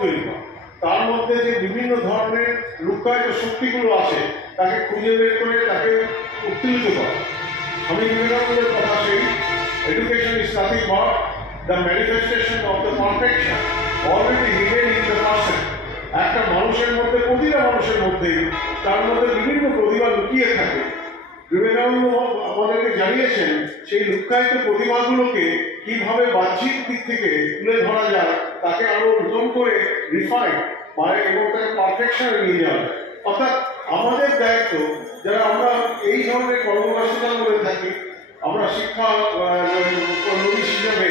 তৈরি করা, তার মধ্যে যে বিভিন্ন ধরনের লুকায়িত শক্তিগুলো আছে তাকে খুঁজে বের করে তাকে উত্তেজিত করা। আমি বিবেকানন্দের কথা, সেই education is nothing but the manifestation of the perfection already hidden in the person. একটা মানুষের মধ্যে, প্রতিটা মানুষের মধ্যেই তার মধ্যে বিভিন্ন প্রতিভা লুকিয়ে থাকে। বিবেকানন্দ আমাদেরকে জানিয়েছেন সেই লুকায়িত প্রতিভাগুলোকে কিভাবে বাহ্যিক দিক থেকে তুলে ধরা যায়, তাকে আরো নতুন করে রিফাইন এবং তাকে পারফেকশনে নিয়ে যাওয়া। অর্থাৎ আমাদের দায়িত্ব, যারা আমরা এই ধরনের কর্মব্যস্ততার মধ্যে থাকি, আমরা শিক্ষা কর্মী হিসেবে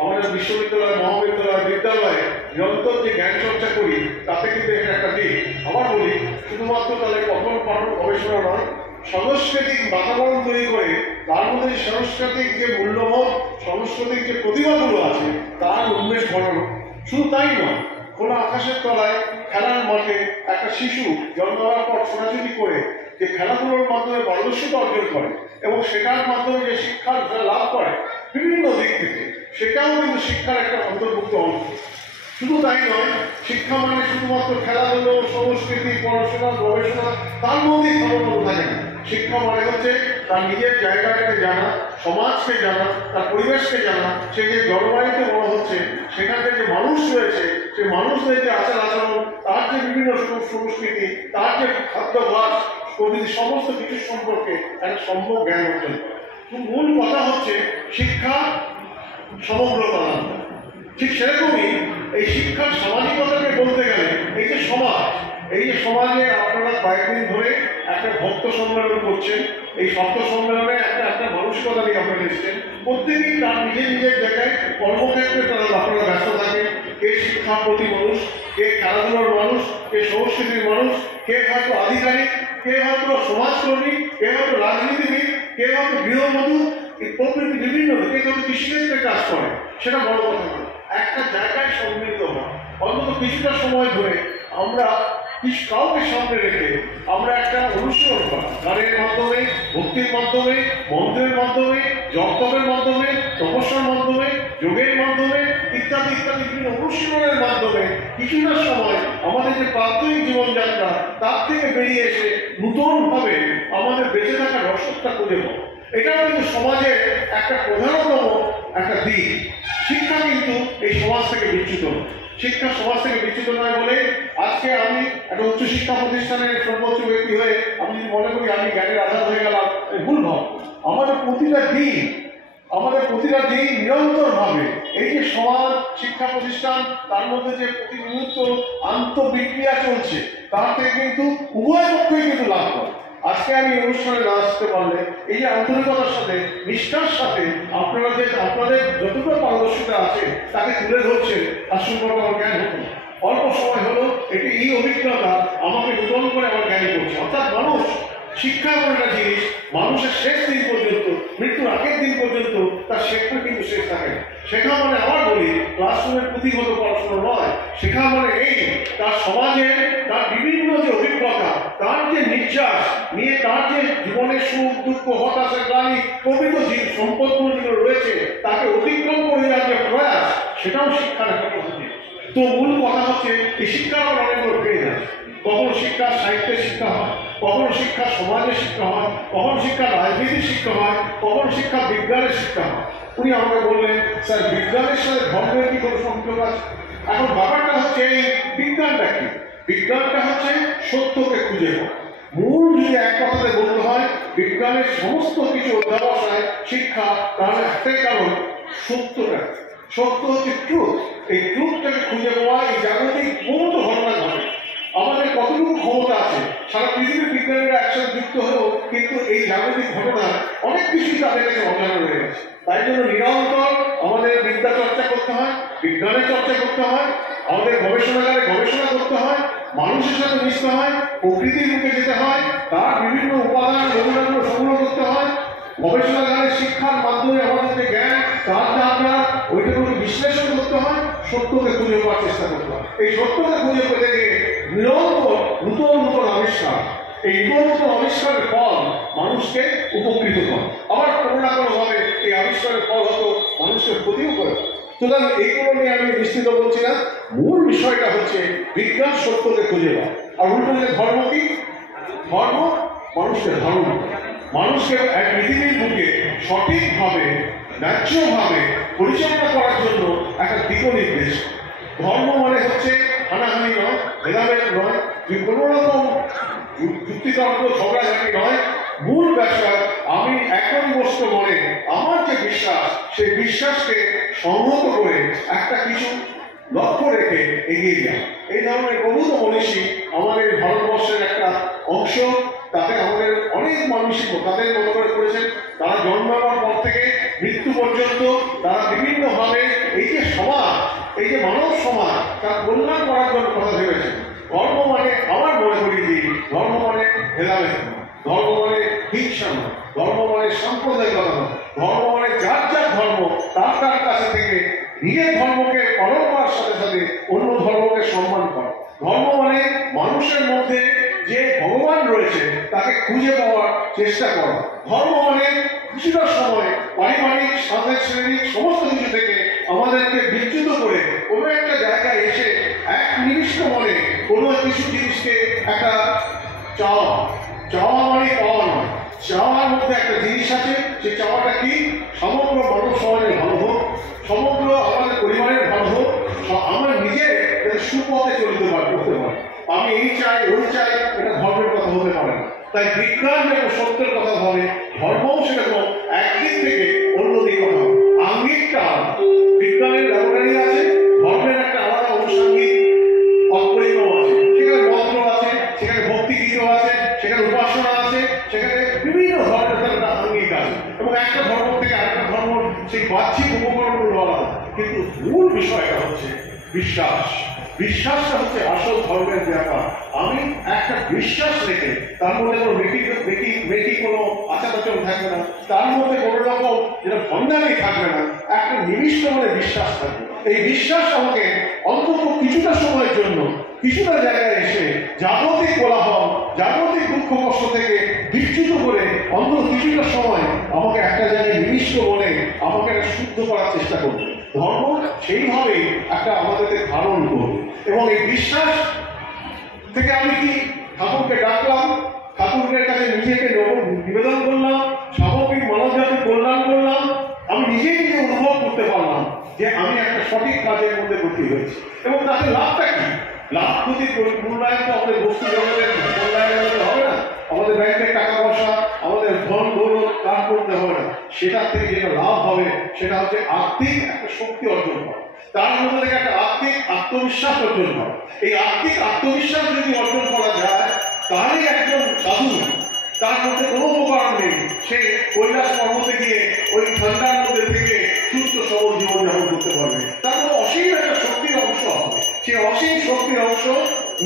আমাদের বিশ্ববিদ্যালয়, মহাবিদ্যালয়, বিদ্যালয়ে নিরন্তর যে জ্ঞান চর্চা করি, তাতে কিন্তু একটা দিক। আবার বলি, শুধুমাত্র তাহলে পঠন পাঠন গবেষণা নয়, সাংস্কৃতিক বাতাবরণ তৈরি করে তার মধ্যে সাংস্কৃতিক যে মূল্যবোধ, সাংস্কৃতিক যে প্রতিভাগুলো আছে তার উন্মেষ ঘটানো। শুধু তাই নয়, খোলা আকাশের তলায় খেলার মাঠে একটা শিশু জন্ম হওয়ার পর ছোটাছুটি করে যে খেলাধুলোর মাধ্যমে পারদর্শিতা অর্জন করে এবং সেটার মাধ্যমে যে শিক্ষার লাভ করে বিভিন্ন দিক থেকে, সেটাও কিন্তু শিক্ষার একটা অন্তর্ভুক্ত অংশ। শুধু তাই নয়, শিক্ষা মানে শুধুমাত্র খেলাধুলো, সংস্কৃতি, পড়াশোনা, গবেষণা তার মধ্যেই সীমাবদ্ধ থাকে না। শিক্ষা মানে হচ্ছে তার নিজের জায়গাটাকে জানা, সমাজকে জানা, তার পরিবেশকে জানা, সে যে জলবায়ুতে বড় হচ্ছে, সেখানে যে মানুষ রয়েছে, সে মানুষদের যে আচার আচরণ, তার যে বিভিন্ন সংস্কৃতি, তার যে খাদ্যাভ্যাস প্রভৃতি সমস্ত কিছু সম্পর্কে একটা সম্যক জ্ঞান অর্জন করে। মূল কথা হচ্ছে শিক্ষা সমগ্রতা। ঠিক সেরকমই এই শিক্ষার সামাজিকতাকে বলতে গেলে এই যে সমাজ, এই যে সমাজে আপনারা কয়েকদিন ধরে একটা ভক্ত সম্মেলন করছেন, এই ভক্ত সম্মেলনে একটা মানসিকতা নিয়ে আপনারা এসেছেন। প্রত্যেকেই তার নিজের নিজের জায়গায় কর্মক্ষেত্রে আপনারা ব্যস্ত থাকেন। কে শিক্ষার প্রতি মানুষ, কে খেলাধুলার মানুষ, কে সংস্কৃতির মানুষ, কে হয়তো আধিকারিক, কে হয়তো সমাজকর্মী, কে হয়তো রাজনীতিবিদ, কে হয়তো গৃহবধূ, প্রকৃতি বিভিন্ন কে হয়তো কৃষিক্ষেত্রে কাজ করে। সেটা বড় কথা নয়, একটা জায়গায় সম্মিলিত হওয়া। অন্তত কিছুটা সময় ধরে আমরা কাউকে সামনে রেখে আমরা একটা অনুশীলন করা, গানের মাধ্যমে, ভক্তির মাধ্যমে, মন্ত্রের মাধ্যমে, জপতপের মাধ্যমে, তপস্যার মাধ্যমে, যোগের মাধ্যমে ইত্যাদি ইত্যাদি বিভিন্ন অনুশীলনের মাধ্যমে কিছুটা সময় আমাদের যে প্রাত্যহিক জীবনযাত্রা তার থেকে বেরিয়ে এসে নূতনভাবে আমাদের বেঁচে থাকার রসদটা খুঁজে পাবো। এটাও কিন্তু সমাজের একটা প্রধানতম একটা দিক। শিক্ষা কিন্তু এই সমাজ থেকে বিচ্যুত নয়। শিক্ষা সমাজ থেকে বিচ্যুত নয় বলে আজকে আমি একটা উচ্চশিক্ষা প্রতিষ্ঠানের সর্বোচ্চ ব্যক্তি হয়ে আমি যদি মনে করি আমি জ্ঞানের আধার হয়ে গেলাম, ভুল ভাব। আমাদের প্রতিটা দিন নিরন্তরভাবে এই যে সমাজ, শিক্ষা প্রতিষ্ঠান, তার মধ্যে যে প্রতি মুহূর্ত আন্তঃবিক্রিয়া চলছে, তার থেকে কিন্তু উভয় পক্ষই কিন্তু লাভ করে। আজকে আমি অনুষ্ঠানে না আসতে পারলে এই যে আন্তরিকতার সাথে, নিষ্ঠার সাথে আপনাদের যতটা পারদর্শিতা আছে তাকে তুলে ধরছে, তার সম্পর্কে আমার জ্ঞান হতো। অল্প সময় হলো এটি এই অভিজ্ঞতা আমাকে নূতন করে আমার জ্ঞানী করছে। অর্থাৎ মানুষ, শিক্ষা এমন একটা জিনিস, মানুষের শেষ দিন পর্যন্ত, মৃত্যুর আগের দিন পর্যন্ত তার শেখা কিন্তু শেষ থাকে না। শেখা মানে আবার বলি ক্লাসরুমের পুঁথিগত পড়াশোনা নয়। শেখা মানে এই তার সমাজে তার বিভিন্ন যে অভিজ্ঞতা, তার যে নির্যাস নিয়ে তার যে জীবনের সুখ, দুঃখ, হতাশা, গ্লানি প্রভৃত সম্পদগুলো যেগুলো রয়েছে তাকে অতিক্রম করে যাওয়ার যে প্রয়াস, সেটাও শিক্ষার একটা পদ্ধতি। তো মূল কথা হচ্ছে এই শিক্ষার আমার অনেকগুলো পেয়ে যাচ্ছে। কখনো শিক্ষা সাহিত্যের শিক্ষা হয়, কখনো শিক্ষা সমাজের শিক্ষা হয়, কখনো শিক্ষা রাজনীতির শিক্ষা হয়, কখনো শিক্ষা বিজ্ঞানের শিক্ষা হয়। উনি আমাকে বললেন, স্যার বিজ্ঞানের সাথে ধর্মের কি কোনো সংযোগ আছে? এখন ব্যাপারটা হচ্ছে এই বিজ্ঞানটা কি? বিজ্ঞানটা হচ্ছে সত্যকে খুঁজে পাওয়া। মূল যদি এক কথাতে বলতে হয়, বিজ্ঞানের সমস্ত কিছু অধ্যাবসায় শিক্ষা, তাহলে একটাই কারণ, সত্যটা। সত্য হচ্ছে ট্রুথ। এই ট্রুথটাকে খুঁজে পাওয়া এই জাগতিক বহুত ঘটনা ঘটে। আমাদের কতটুকু ক্ষমতা আছে, সারা পৃথিবীর বিজ্ঞানীরা একসাথে যুক্ত হলেও কিন্তু এই জাগতিক ঘটনা অনেক কিছুই তাদের কাছে অজানা রয়ে গেছে। তাই জন্য নিরন্তর আমাদের বিদ্যা চর্চা করতে হয়, বিজ্ঞানের চর্চা করতে হয়, আমাদের গবেষণাগারে গবেষণা করতে হয়, মানুষের সাথে মিশতে হয়, প্রকৃতির রূপে যেতে হয়, তার বিভিন্ন উপাদান নমুনাগুলো সংগ্রহ করতে হয়, গবেষণাগারের শিক্ষার মাধ্যমে আমাদের যে জ্ঞান, তার দ্বারা ওইটাকে বিশ্লেষণ করতে হয়, সত্যকে খুঁজে পাওয়ার চেষ্টা করতে হয়। এই সত্যকে খুঁজে পেতে গিয়ে নিরন্তর নূতন নূতন আবিষ্কার, এই নূতন আবিষ্কারের ফল মানুষকে উপকৃত করে। আবার কোনো না কোনোভাবে এই আবিষ্কারের ফল হতো মানুষের ক্ষতিও করে। সুতরাং এইগুলো নিয়ে আমি বিস্তৃত বলছি না। মূল বিষয়টা হচ্ছে বিজ্ঞান সত্যকে খুঁজে পাওয়া। আর উল্টো যে ধর্ম কি? ধর্ম মানুষকে ধারণ করে, মানুষকে এক পৃথিবীর বুকে সঠিকভাবে ন্যায্যভাবে পরিচালনা করার জন্য একটা দিক নির্দেশ। ধর্ম মানে হচ্ছে হানাহানি নয়, ভেদাভেদ নয়, কোনো রকম যুক্তিতর্ক ঝগড়াঝাটি নয়। মূল বিষয় আমি একনিষ্ঠ মনে আমার যে বিশ্বাস, সেই বিশ্বাসকে সংহত করে একটা কিছু লক্ষ্য রেখে এগিয়ে যাওয়া। এই ধরনের বহু মনীষী আমাদের ভারতবর্ষের একটা অংশ। তাতে আমাদের অনেক মানুষই তাদের মতো করে করেছেন। তারা জন্মানোর পর থেকে মৃত্যু পর্যন্ত তারা বিভিন্নভাবে এই যে সমাজ, এই যে মানব সমাজ, তার কল্যাণ করার জন্য কথা ভেবেছেন। ধর্ম মানে আমার মনে করি দিই, ধর্ম মানে ভেদাভেদ নয়, ধর্ম মানে হিংসা নয়, ধর্ম মানে সাম্প্রদায়িকতা নয়, ধর্ম মানে যার যার ধর্ম তার তার কাছে থেকে নিজের ধর্মকে পালন করার সাথে সাথে অন্য ধর্মকে সম্মান করা। ধর্ম মানে মানুষের মধ্যে যে ভগবান রয়েছে তাকে খুঁজে পাওয়ার চেষ্টা করা। ধর্ম মানে কিছুটা সময় পারিবারিক সাংসারিক সমস্ত কিছু থেকে আমাদেরকে বিচ্যুত করে কোনো একটা জায়গায় এসে এক নিবিষ্ট মনে কোনো কিছু জিনিসকে একটা চাওয়া। চাওয়া মানে পাওয়া নয়, চাওয়ার মধ্যে একটা জিনিস আছে। সেই চাওয়াটা কি? সমগ্র মানব সমাজের ভালো হোক, সমগ্র আমাদের পরিবারের ভালো হোক, আমার নিজের সুপথে চলতে করতে পারে। আমি এই চাই ওই চাই, এটা ধর্মের কথা হতে পারে না। তাই বিজ্ঞান যেমন সত্যের কথা বলে, ধর্মও সেরকম একদিক থেকে অন্যদিকে কথা হবে। আঙ্গিকটা বিজ্ঞানের ল্যাবরেটরি আছে, ধর্মের একটা আলাদা অনুষঙ্গিক অপরিক্রম আছে। সেখানে মন্ত্র আছে, সেখানে ভক্তি গীত আছে, সেখানে উপাসনা আছে, সেখানে বিভিন্ন ধরনের একটা আঙ্গিক আছে। এবং একটা ধর্ম থেকে আরেকটা ধর্ম সেই বাহ্যিক উপকরণগুলো আলাদা, কিন্তু মূল বিষয়টা হচ্ছে বিশ্বাস। বিশ্বাসটা হচ্ছে আসল ধর্মের ব্যাপার। আমি একটা বিশ্বাস রেখে তার মধ্যে কোনো মেকি কোনো আচার আচরণ থাকবে না, তার মধ্যে কোনো রকম যেটা ভণ্ডামি থাকবে না, একটা নিবিষ্ট মনে বিশ্বাস থাকবে। এই বিশ্বাস আমাকে অন্তত কিছুটা সময়ের জন্য কিছুটা জায়গায় এসে জাগতিক কোলাহল, জাগতিক দুঃখ কষ্ট থেকে বিচ্যুত করে অন্তত কিছুটা সময় আমাকে একটা জায়গায় নিবিষ্ট মনে আমাকে একটা শুদ্ধ করার চেষ্টা করবে। ধর্ম সেইভাবেই একটা আমাদেরকে ধারণ করবে। এবং এই বিশ্বাস থেকে আমি কি ঠাকুরকে ডাকলাম, ঠাকুরের কাছে নিজেকে নিবেদন করলাম, স্বাভাবিক মানবজাতির কল্যাণ করলাম, আমি নিজেই নিজে অনুভব করতে পারলাম যে আমি একটা সঠিক কাজের মধ্যে ভর্তি হয়েছি। এবং তাতে লাভটা কি? লাভ ক্ষতির মূল্যায়ন তো আমাদের বস্তু জগতের মূল্যায়ন হবে না, আমাদের ব্যাংকের টাকা পয়সা, আমাদের ধন গৌরব লাভ করতে হবে না। সেটার থেকে যেটা লাভ হবে সেটা হচ্ছে আর্থিক একটা শক্তি অর্জন করা, তার মধ্যে থেকে একটা আর্থিক আত্মবিশ্বাস অর্জন করা। এই আর্থিক আত্মবিশ্বাস যদি অর্জন করা যায়, তাহলে একজন সাধু, তার মধ্যে কোনো উপকরণ নেই, সে কৈলাস পর্বতে গিয়ে ওই ঠান্ডার মধ্যে থেকে সুস্থ সবল জীবনযাপন করতে পারবে। তার মধ্যে অসীম একটা শক্তির অংশ হবে। সে অসীম শক্তির অংশ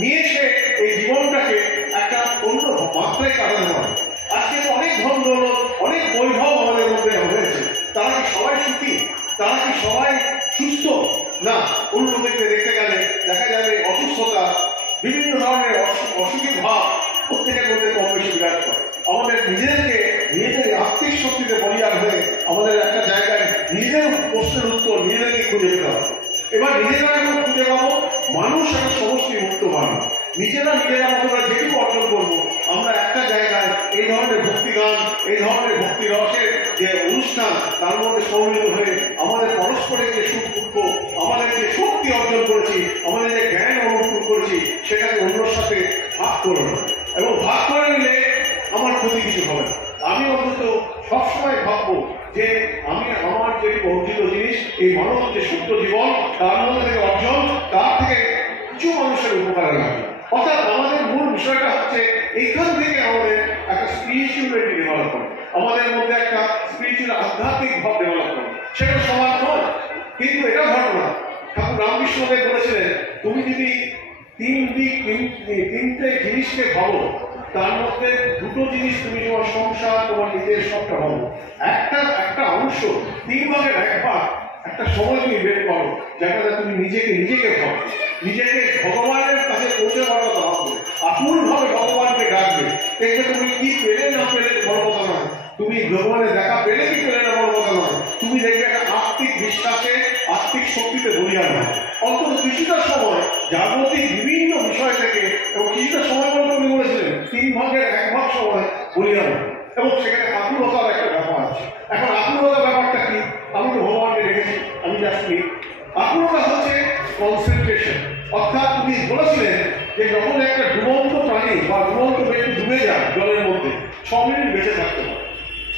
নিয়ে সে এই জীবনটাকে একটা অন্য মাত্রায় কাটাতে পারে। আজকে তো অনেক ধন দৌলত, অনেক বৈভব আমাদের মধ্যে হয়েছে, তারা কি সবাই সুখী? তারা কি সবাই সুস্থ? না, অন্য দিকে দেখতে গেলে দেখা যাবে অসুস্থতা, বিভিন্ন ধরনের অসুখী ভাব প্রত্যেকের মধ্যে কম বেশি বিরাজ করে। আমাদের নিজেদের আর্থিক শক্তিতে বলিয়ান হয়ে আমাদের একটা জায়গায় নিজেদের প্রশ্নের উত্তর নিজেদেরকে খুঁজে পেতে হবে। এবার নিজেরা এখন খুঁজে পাবো, মানুষ একটা সমষ্টি মুক্ত বানাবো। নিজেরা মতো যেটুকু অর্জন করবো, আমরা একটা জায়গায় এই ধরনের ভক্তিগান, এই ধরনের ভক্তি রসের যে অনুষ্ঠান, তার মধ্যে সম্মিলিত হয়ে আমাদের পরস্পরের যে সুখ দুঃখ, আমাদের যে শক্তি অর্জন করেছি, আমাদের যে জ্ঞান অনুভব করেছি, সেটাকে অন্যর সাথে ভাগ করে নেব। এবং ভাগ করে নিলে আমার ক্ষতি কিছু হবে না। আমি অন্তত সবসময় ভাববো যে আমি আমার যে অর্জিত জিনিস, এই মানব যে সুস্থ জীবন, তার মধ্যে থেকে অর্জন, তার থেকে কিছু মানুষের উপকারে লাগে। অর্থাৎ আমাদের মূল বিষয়টা হচ্ছে এইখান থেকে আমাদের একটা স্পিরিচুয়ালিটি ডেভেলপ করে, আমাদের মধ্যে একটা স্পিরিচুয়াল আধ্যাত্মিক ভাব ডেভেলপ করে। সেটা সমান নয়, কিন্তু এটা ঘটনা। ঠাকুর রামকৃষ্ণদেব বলেছিলেন, তুমি যদি তিনটে জিনিসকে ভাবো, তার মধ্যে দুটো জিনিস তুমি তোমার সংসার, তোমার নিজের সবটা ভাবো, একটা অংশ 3 ভাগের 1 ভাগ একটা সময় তুমি বের করো, যেটা তুমি নিজেকে ভাবো, নিজেকে ভগবানের কাছে পৌঁছে যাওয়ার কথা ভাববে, আকুলভাবে ভগবানকে ডাকবে। দেখবে তুমি কি পেলে না পেলে বড় কথা নয়, তুমি ভগবানের দেখা পেলে কি পেলে না বড় কথা নয়, তুমি দেখবে একটা আত্মিক বিশ্বাসে, আত্মিক আত্মিক শক্তিতে বলিয়ান হয়। অন্তত কিছুটা সময় জাগতিক বিভিন্ন বিষয় থেকে এবং কিছুটা সময় বলতে উনি বলেছিলেন 3 ভাগের 1 ভাগ সময় বলিয়ান হয়, এবং সেখানে আকুলতার একটা ব্যাপার আছে। এখন আকুলতার ব্যাপারটা কি? আমি তো ভগবানকে রেখেছি, আমি জাস্ট আকুলতা হচ্ছে কনসেন্ট্রেশন। অর্থাৎ উনি বলেছিলেন যে যখন একটা ডুবন্ত প্রাণী বা ডুবন্ত ব্যক্তি ডুবে যায় জলের মধ্যে 6 মিনিট বেঁচে থাকতে পারে,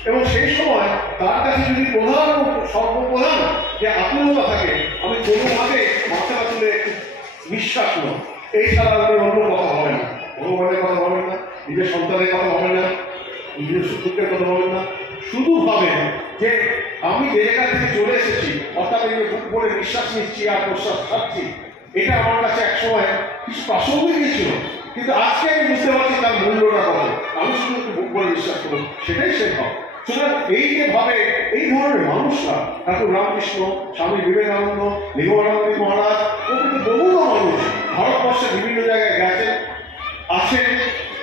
এবং সেই সময় তার কাছে যদি প্রধান সর্বপ্রধান যে আকুলতা থাকে, আমি কোনোভাবে মাথাটা তুলে নিঃশ্বাস নেব, এই ছাড়া উনি অন্য কথা হবে না। ভগবানের কথা বলেন না, নিজের সন্তানের কথা বলেন না, নিজের সুখের কথা বলেন না, শুধু ভাবেন যে আমি যে জায়গা থেকে চলে এসেছি, অর্থাৎ এই যে বুক ভরে নিঃশ্বাস নিচ্ছি আর প্রশ্বাস ছাড়ছি, এটা আমার কাছে একসময় কিছু প্রাসঙ্গিক ছিল, কিন্তু আজকে আমি বুঝতে পারছি তার মূল্যটা কত। আমি শুধু একটু বুক ভরে বিশ্বাস করব, সেটাই শেখাও। সুতরাং এই যে ভাবে এই ধরনের মানুষরা, ঠাকুর রামকৃষ্ণ, স্বামী বিবেকানন্দ, লিঙ্গরানন্দ মহারাজ প্রভৃতি বহু মানুষ ভারতবর্ষের বিভিন্ন জায়গায় গেছেন, আছেন,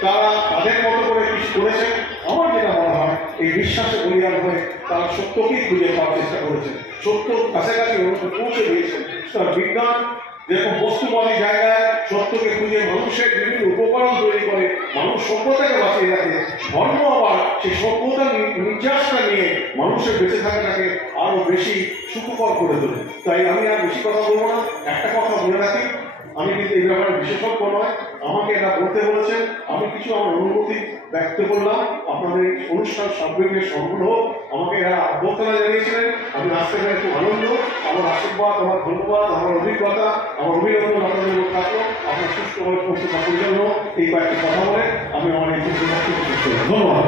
তারা তাদের মতো করে কিছু করেছেন। আমার যেটা মনে হয় এই বিশ্বাসে বলিয়ান হয়ে তারা সত্যকেই খুঁজে পাওয়ার চেষ্টা করেছেন, সত্য কাছাকাছি পৌঁছে দিয়েছেন। বিজ্ঞান যেরকম বস্তুবাদী জায়গায় সত্যকে খুঁজে মানুষের বিভিন্ন উপকরণ তৈরি করে মানুষ সভ্যতাকে বাঁচিয়ে রাখে, ধর্ম আবার সেই সভ্যতা নির্যাসটা নিয়ে মানুষের বেঁচে থাকাটাকে আরো বেশি সুখকর করে তোলে। তাই আমি আর বেশি কথা বলবো না, একটা কথা বলে রাখি, আমি কিন্তু এই ব্যাপারে বিশেষজ্ঞ নয়, আমাকে এটা বলতে বলেছেন, আমি কিছু আমার অনুভূতি ব্যক্ত করলাম। আপনাদের অনুষ্ঠান সার্বিকের সম্পূর্ণ হোক, আমাকে এরা অভ্যর্থনা জানিয়েছিলেন, আমি আসতে পেরে খুব আনন্দ। আমার আশীর্বাদ, আমার ধন্যবাদ, আমার অভিজ্ঞতা, আমার অভিনন্দন আপনাদের উপর থাকলো। আপনার সুস্থভাবে সুস্থ থাকার জন্য এই কয়েকটি কথা বলে আমি আমার এই বক্তব্য শেষ করলাম। ধন্যবাদ।